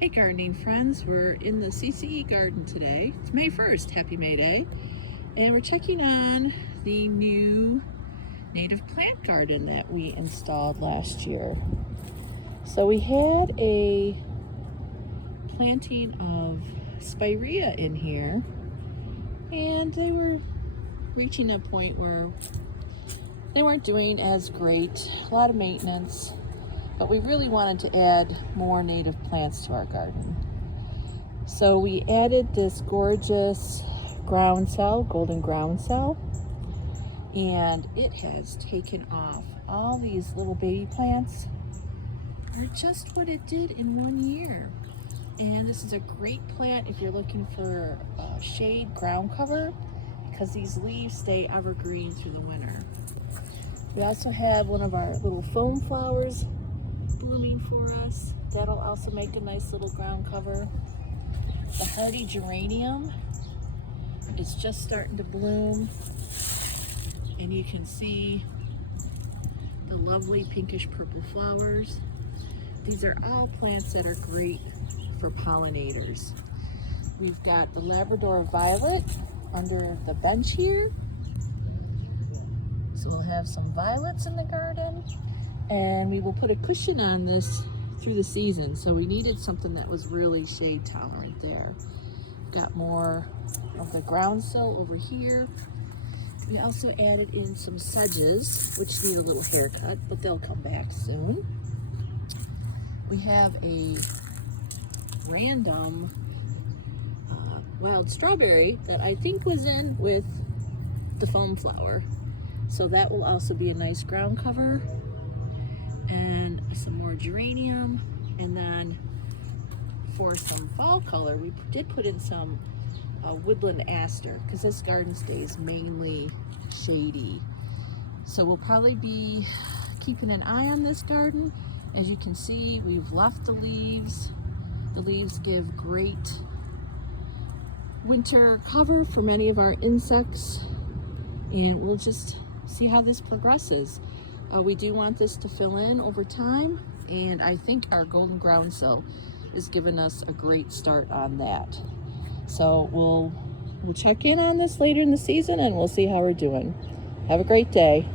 Hey gardening friends, we're in the CCE garden today. It's May 1st, happy May Day. And we're checking on the new native plant garden that we installed last year. So we had a planting of spirea in here, and they were reaching a point where they weren't doing as great, a lot of maintenance. But we really wanted to add more native plants to our garden. So we added this gorgeous groundsel, golden groundsel, and it has taken off. All these little baby plants are just what it did in 1 year. And this is a great plant if you're looking for shade ground cover, because these leaves stay evergreen through the winter. We also have one of our little foam flowers blooming for us. That'll also make a nice little ground cover. The hardy geranium is just starting to bloom, and you can see the lovely pinkish purple flowers. These are all plants that are great for pollinators. We've got the Labrador violet under the bench here, so we'll have some violets in the garden. And we will put a cushion on this through the season. So we needed something that was really shade tolerant there. Got more of the groundsel over here. We also added in some sedges, which need a little haircut, but they'll come back soon. We have a random wild strawberry that I think was in with the Foamflower. So that will also be a nice ground cover. And some more geranium, and then for some fall color we did put in some woodland aster, because this garden stays mainly shady. So we'll probably be keeping an eye on this garden. As you can see, we've left the leaves. The leaves give great winter cover for many of our insects, and we'll just see how this progresses. We do want this to fill in over time, and I think our golden groundsel is giving us a great start on that. So we'll check in on this later in the season, and we'll see how we're doing. Have a great day.